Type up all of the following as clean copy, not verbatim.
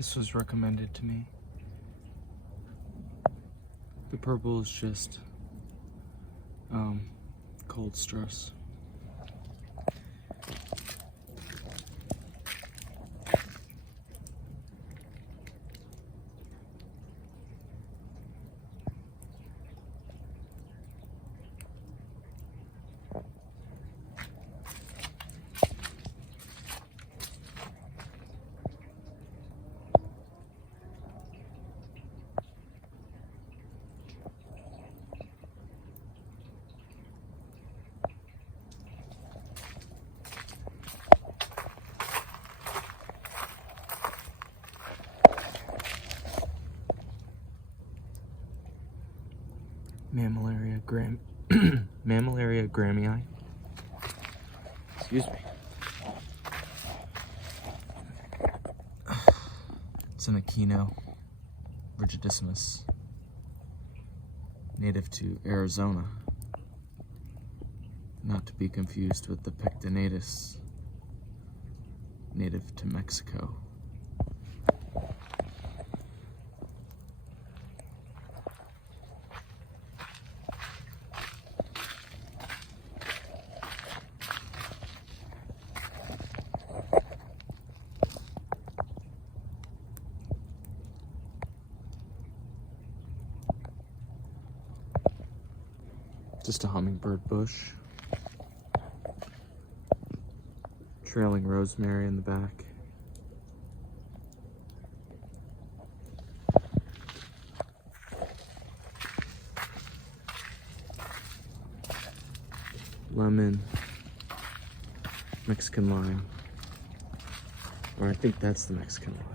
This was recommended to me. The purple is just cold stress. Mammillaria grammii. Excuse me. It's an Echino rigidissimus, native to Arizona, not to be confused with the pectinatus, native to Mexico. Just a hummingbird bush. Trailing rosemary in the back. Lemon. Mexican lime. Or I think that's the Mexican lime.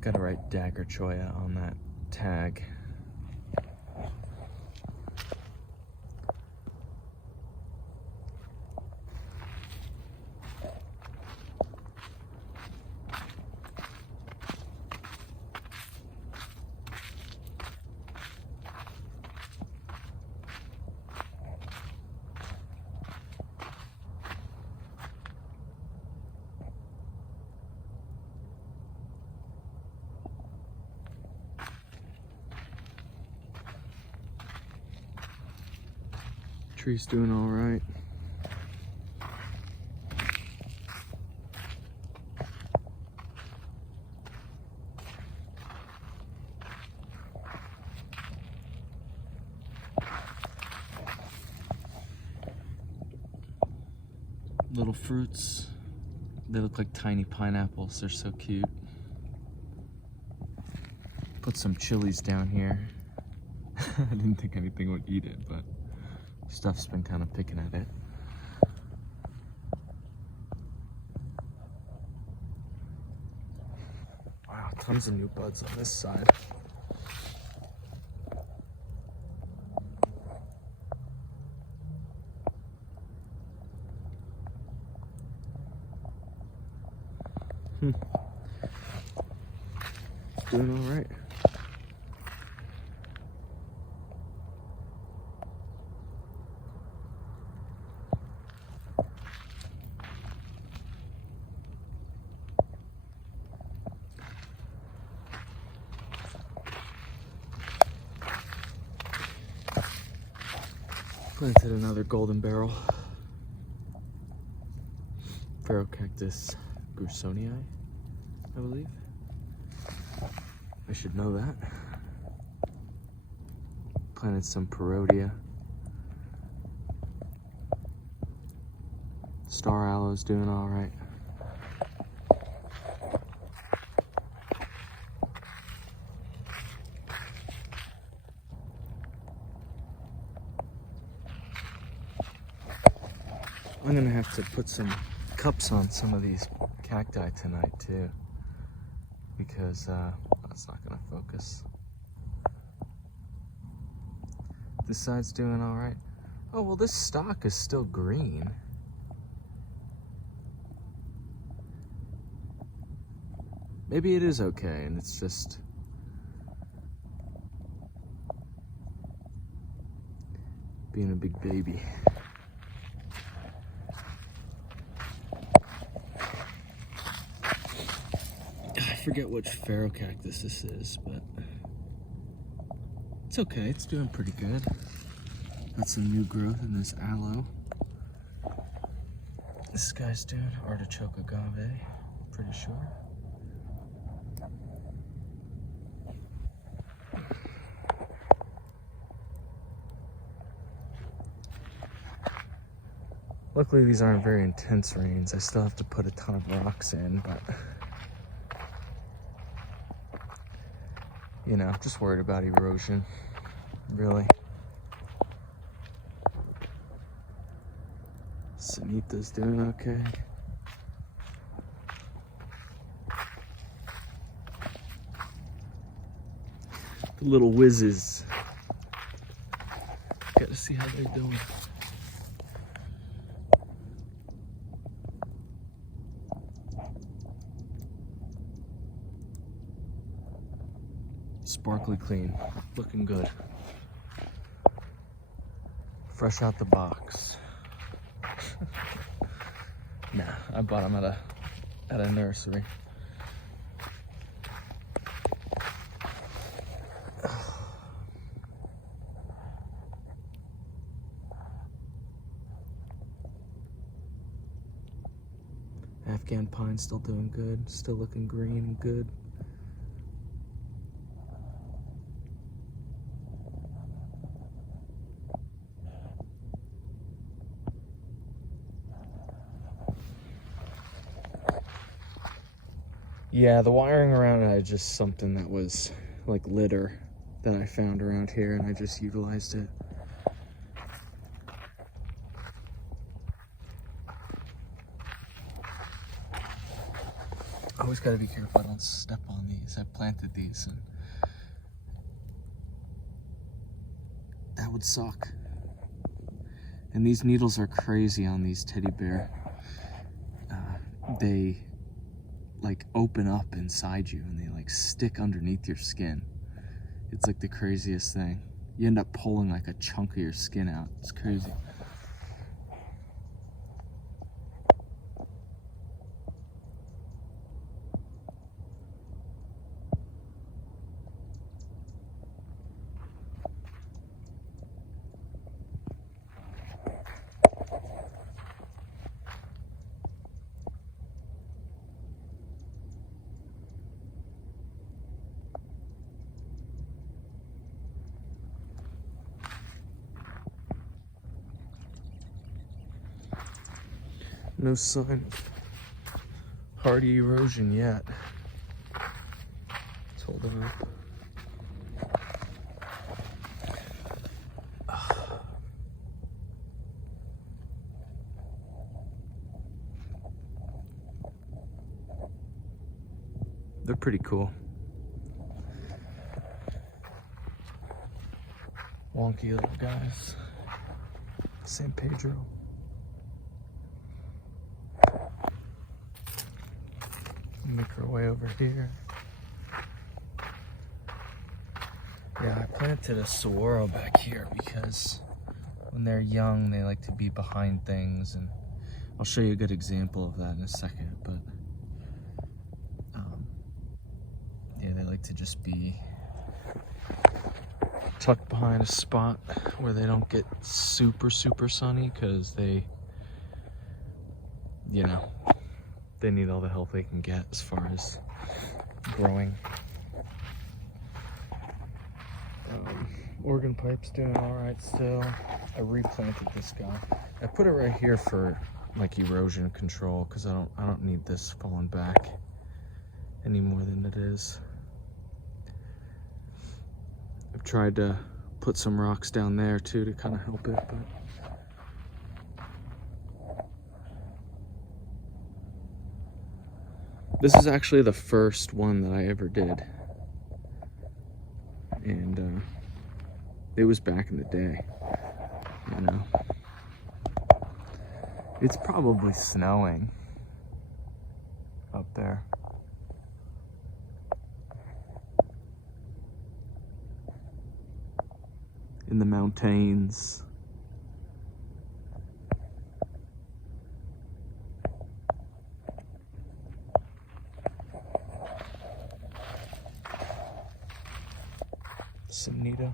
Gotta write Dagger Choya on that tag. Tree's doing all right. Little fruits. They look like tiny pineapples. They're so cute. Put some chilies down here. I didn't think anything would eat it, but stuff's been kind of picking at it. Wow, tons of new buds on this side. Doing all right. Planted another golden barrel. Cactus grusonii, I believe. I should know that. Planted some Perodia. Star aloe's doing all right. I'm gonna have to put some cups on some of these cacti tonight too, because that's not gonna focus. This side's doing all right. Oh, well, this stalk is still green. Maybe it is okay, and it's just being a big baby. I forget which pharaoh cactus this is, but it's okay. It's doing pretty good. Got some new growth in this aloe. This guy's doing artichoke agave, pretty sure. Luckily, these aren't very intense rains. I still have to put a ton of rocks in, but you know, just worried about erosion, really. Sunita's doing okay. The little whizzes. Gotta see how they're doing. Sparkly clean, looking good. Fresh out the box. Nah, I bought them at a nursery. Afghan pine still doing good, still looking green and good. Yeah, the wiring around it is just something that was like litter that I found around here, and I just utilized it. Always gotta be careful I don't step on these. I planted these, and that would suck. And these needles are crazy on these teddy bear. They like open up inside you and they like stick underneath your skin. It's like the craziest thing. You end up pulling like a chunk of your skin out. It's crazy. No sign of hardy erosion yet. Let's hold it up. They're pretty cool. Wonky little guys. San Pedro. Make our way over here. Yeah, I planted a saguaro back here because when they're young, they like to be behind things, and I'll show you a good example of that in a second, but yeah, they like to just be tucked behind a spot where they don't get super sunny, because they, you know, they need all the help they can get as far as growing. Organ pipe's doing all right still. I replanted this guy. I put it right here for like erosion control, because I don't need this falling back any more than it is. I've tried to put some rocks down there too to kind of help it, but This is actually the first one that I ever did. And it was back in the day, you know. It's probably snowing up there. In the mountains. Sonita.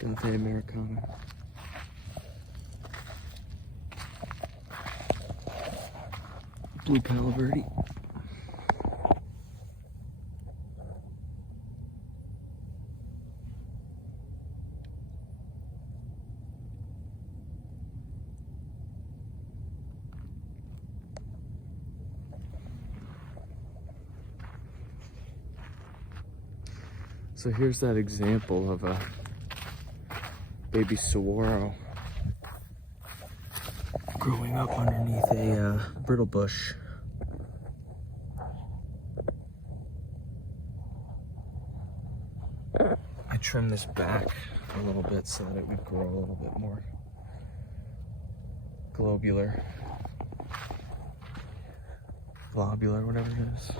Cafe Americana. Blue Palo Verde. So here's that example of a baby saguaro growing up underneath a brittle bush. I trimmed this back a little bit so that it would grow a little bit more globular, whatever it is.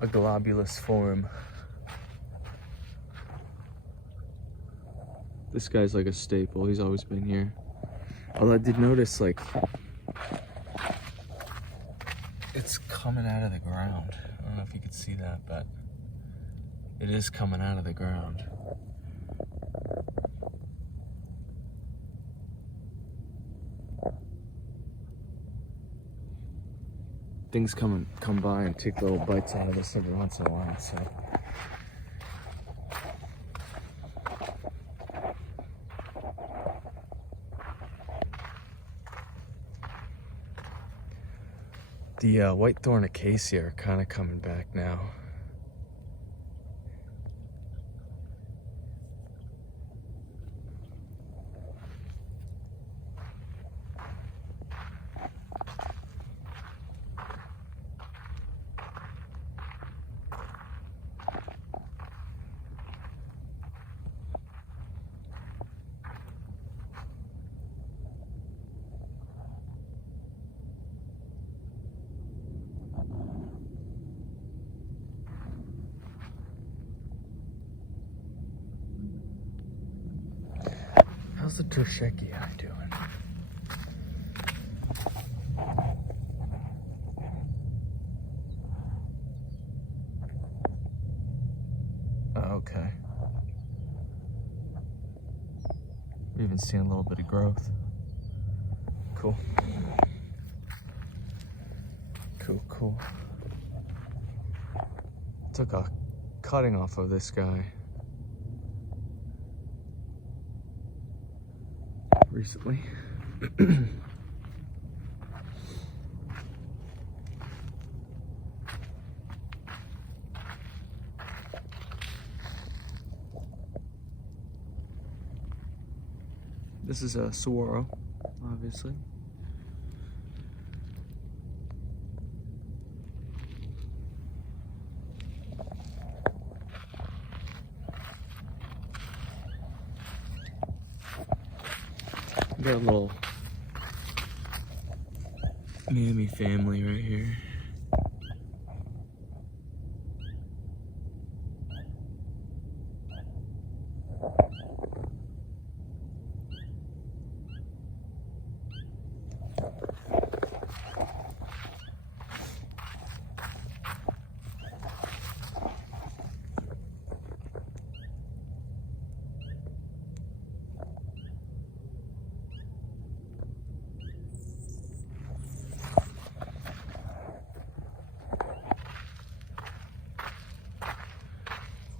A globulous form. This guy's like a staple. He's always been here. Although I did notice, like, it's coming out of the ground. I don't know if you could see that, but it is coming out of the ground. Things come by and take little bites out of this every once in a while, so. The white thorn acacia are kind of coming back now. How's the tersheki eye doing? Okay. We've even seen a little bit of growth. Cool. Cool. Took a cutting off of this guy recently. This is a saguaro, obviously. Got a little mammy family right here.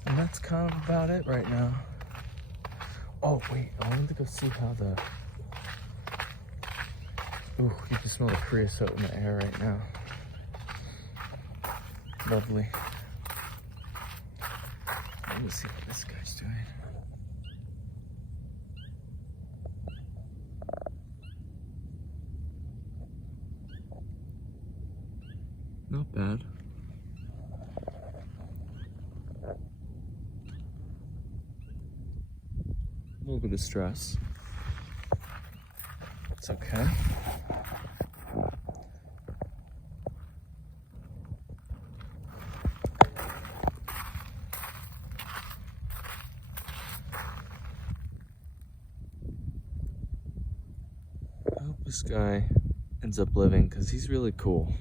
And that's kind of about it right now. Oh wait, I wanted to go see how the... Ooh, you can smell the creosote in the air right now. Lovely. Let me see what this guy's doing. Not bad. A little bit of stress. It's okay. I hope this guy ends up living because he's really cool.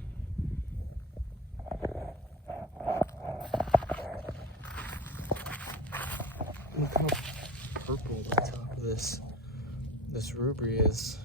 Look how purple the top of this ruby is.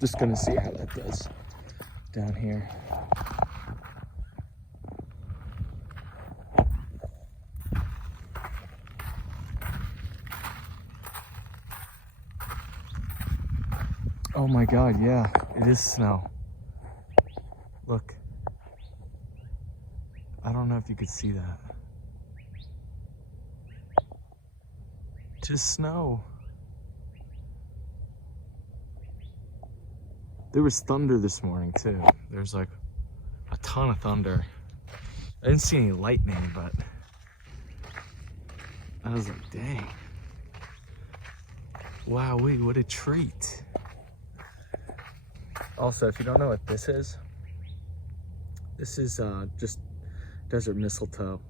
Just gonna see how that does down here. Oh my God, yeah, it is snow. Look. I don't know if you could see that. Just snow. There was thunder this morning too. There's like a ton of thunder. I didn't see any lightning, but I was like, dang. Wowee, what a treat. Also, if you don't know what this is just desert mistletoe.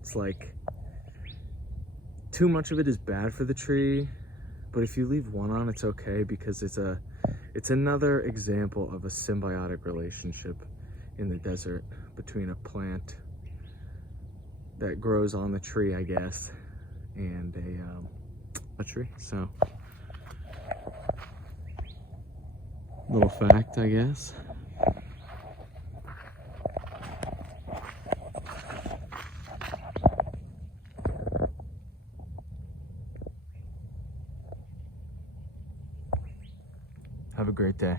It's like, too much of it is bad for the tree, but if you leave one on, it's okay because it's another example of a symbiotic relationship in the desert between a plant that grows on the tree, I guess, and a tree. So, little fact, I guess. Have a great day.